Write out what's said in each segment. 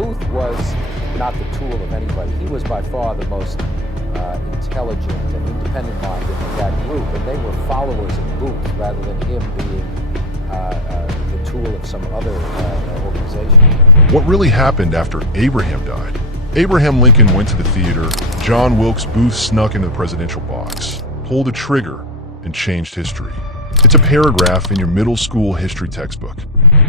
Booth was not the tool of anybody. He was by far the most intelligent and independent mind in that group, and they were followers of Booth rather than him being the tool of some other organization. What really happened after Abraham died? Abraham Lincoln went to the theater. John Wilkes Booth snuck into the presidential box, pulled a trigger, and changed history. It's a paragraph in your middle school history textbook.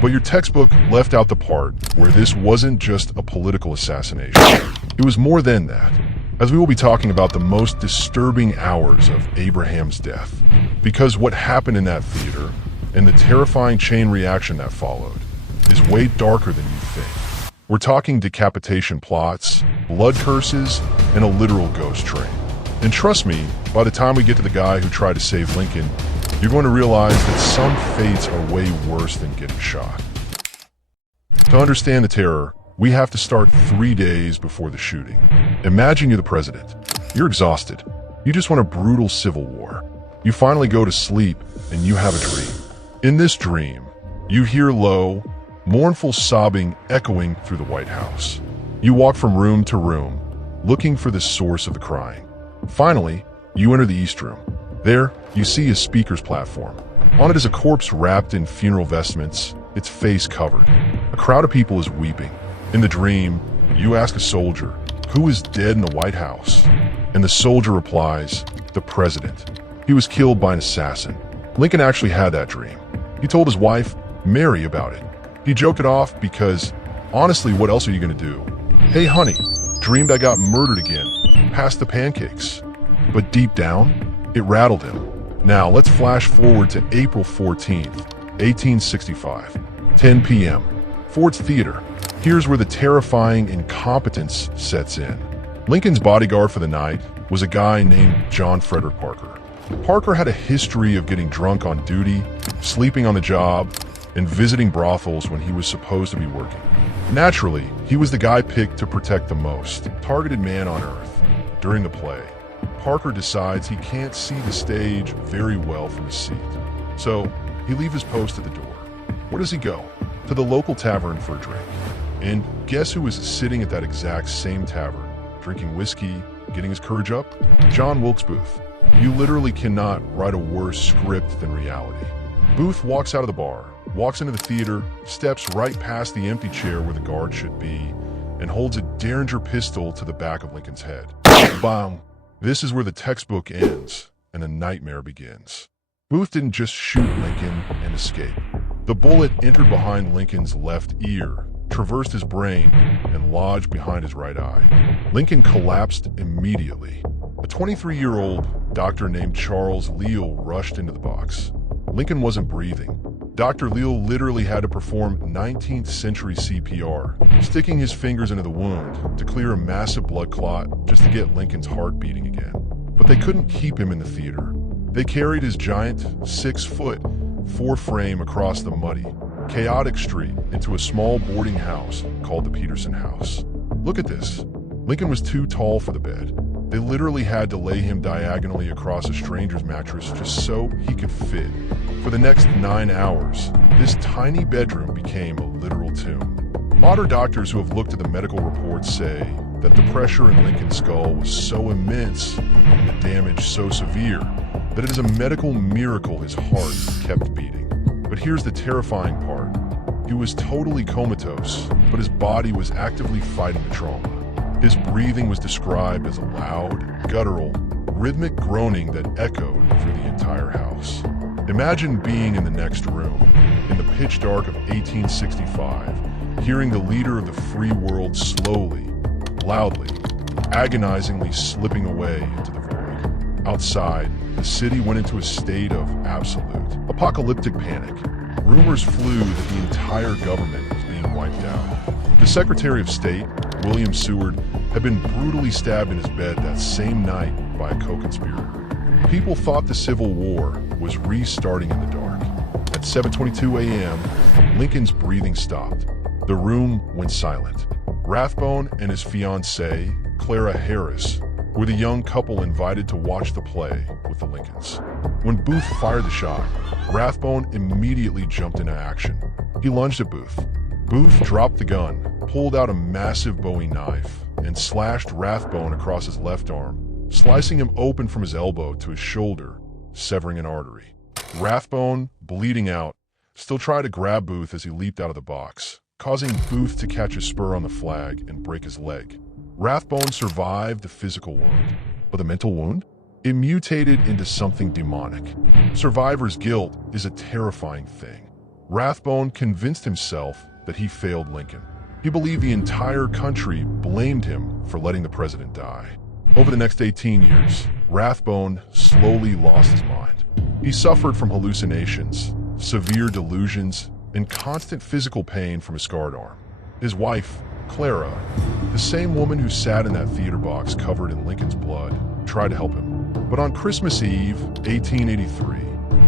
But your textbook left out the part where this wasn't just a political assassination. It was more than that, as we will be talking about the most disturbing hours of Abraham's death. Because what happened in that theater, and the terrifying chain reaction that followed, is way darker than you think. We're talking decapitation plots, blood curses, and a literal ghost train. And trust me, by the time we get to the guy who tried to save Lincoln, you're going to realize that some fates are way worse than getting shot. To understand the terror, we have to start 3 days before the shooting. Imagine you're the president. You're exhausted. You just want a brutal civil war. You finally go to sleep, and you have a dream. In this dream, you hear low, mournful sobbing echoing through the White House. You walk from room to room, looking for the source of the crying. Finally, you enter the East Room. There, you see a speaker's platform. On it is a corpse wrapped in funeral vestments, its face covered. A crowd of people is weeping. In the dream, you ask a soldier, who is dead in the White House? And the soldier replies, the president. He was killed by an assassin. Lincoln actually had that dream. He told his wife, Mary, about it. He joked it off because, honestly, what else are you gonna do? Hey honey, dreamed I got murdered again. Pass the pancakes. But deep down, it rattled him. Now, let's flash forward to April 14th, 1865, 10 p.m. Ford's Theater. Here's where the terrifying incompetence sets in. Lincoln's bodyguard for the night was a guy named John Frederick Parker. Parker had a history of getting drunk on duty, sleeping on the job, and visiting brothels when he was supposed to be working. Naturally, he was the guy picked to protect the most targeted man on Earth. During the play, Parker decides he can't see the stage very well from his seat. So, he leaves his post at the door. Where does he go? To the local tavern for a drink. And guess who is sitting at that exact same tavern, drinking whiskey, getting his courage up? John Wilkes Booth. You literally cannot write a worse script than reality. Booth walks out of the bar, walks into the theater, steps right past the empty chair where the guard should be, and holds a Derringer pistol to the back of Lincoln's head. Bam! This is where the textbook ends, and a nightmare begins. Booth didn't just shoot Lincoln and escape. The bullet entered behind Lincoln's left ear, traversed his brain, and lodged behind his right eye. Lincoln collapsed immediately. A 23-year-old doctor named Charles Leal rushed into the box. Lincoln wasn't breathing. Dr. Leal literally had to perform 19th century CPR, sticking his fingers into the wound to clear a massive blood clot just to get Lincoln's heart beating again. But they couldn't keep him in the theater. They carried his giant 6-foot, 4-frame across the muddy, chaotic street into a small boarding house called the Peterson House. Look at this. Lincoln was too tall for the bed. They literally had to lay him diagonally across a stranger's mattress just so he could fit. For the next 9 hours, this tiny bedroom became a literal tomb. Modern doctors who have looked at the medical reports say that the pressure in Lincoln's skull was so immense and the damage so severe that it is a medical miracle his heart kept beating. But here's the terrifying part. He was totally comatose, but his body was actively fighting the trauma. His breathing was described as a loud, guttural, rhythmic groaning that echoed through the entire house. Imagine being in the next room, in the pitch dark of 1865, hearing the leader of the free world slowly, loudly, agonizingly slipping away into the void. Outside, the city went into a state of absolute, apocalyptic panic. Rumors flew that the entire government was being wiped out. The Secretary of State, William Seward, had been brutally stabbed in his bed that same night by a co-conspirator. People thought the Civil War was restarting in the dark. At 7:22 a.m., Lincoln's breathing stopped. The room went silent. Rathbone and his fiancée, Clara Harris, were the young couple invited to watch the play with the Lincolns. When Booth fired the shot, Rathbone immediately jumped into action. He lunged at Booth. Booth dropped the gun, pulled out a massive Bowie knife and slashed Rathbone across his left arm, slicing him open from his elbow to his shoulder, severing an artery. Rathbone, bleeding out, still tried to grab Booth as he leaped out of the box, causing Booth to catch a spur on the flag and break his leg. Rathbone survived the physical wound, but the mental wound? It mutated into something demonic. Survivor's guilt is a terrifying thing. Rathbone convinced himself that he failed Lincoln. He believed the entire country blamed him for letting the president die. Over the next 18 years, Rathbone slowly lost his mind. He suffered from hallucinations, severe delusions, and constant physical pain from his scarred arm. His wife, Clara, the same woman who sat in that theater box covered in Lincoln's blood, tried to help him. But on Christmas Eve, 1883,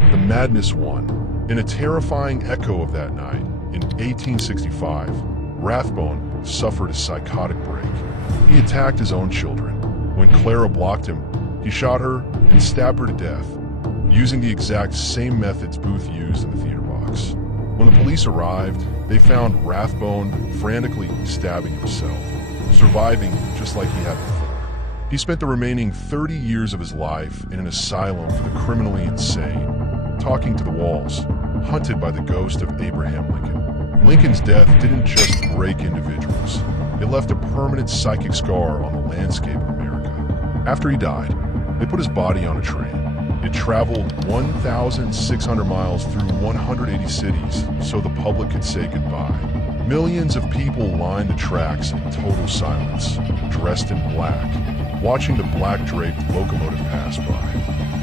the madness won. In a terrifying echo of that night, in 1865, Rathbone suffered a psychotic break. He attacked his own children. When Clara blocked him, he shot her and stabbed her to death, using the exact same methods Booth used in the theater box. When the police arrived, they found Rathbone frantically stabbing himself, surviving just like he had before. He spent the remaining 30 years of his life in an asylum for the criminally insane, talking to the walls, hunted by the ghost of Abraham Lincoln. Lincoln's death didn't just break individuals. It left a permanent psychic scar on the landscape of America. After he died, they put his body on a train. It traveled 1,600 miles through 180 cities so the public could say goodbye. Millions of people lined the tracks in total silence, dressed in black, watching the black-draped locomotive pass by.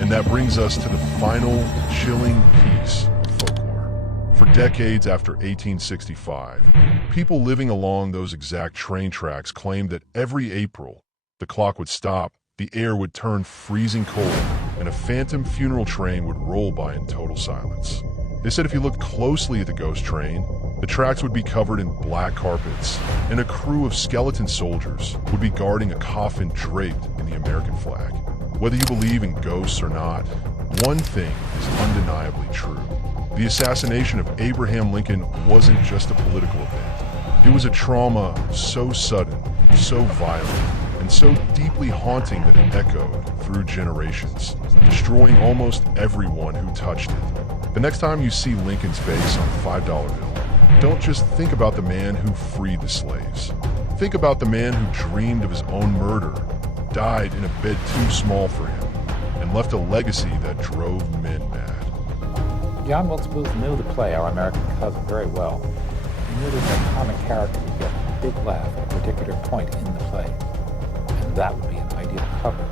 And that brings us to the final, chilling piece of folklore. For decades after 1865, people living along those exact train tracks claimed that every April, the clock would stop, the air would turn freezing cold, and a phantom funeral train would roll by in total silence. They said if you looked closely at the ghost train, the tracks would be covered in black carpets, and a crew of skeleton soldiers would be guarding a coffin draped in the American flag. Whether you believe in ghosts or not, one thing is undeniably true. The assassination of Abraham Lincoln wasn't just a political event. It was a trauma so sudden, so violent, and so deeply haunting that it echoed through generations, destroying almost everyone who touched it. The next time you see Lincoln's face on a $5 bill, don't just think about the man who freed the slaves. Think about the man who dreamed of his own murder, died in a bed too small for him, and left a legacy that drove men mad. John Wilkes Booth knew the play, Our American Cousin, very well. He knew that that comic character would get a big laugh at a particular point in the play, and that would be an ideal cover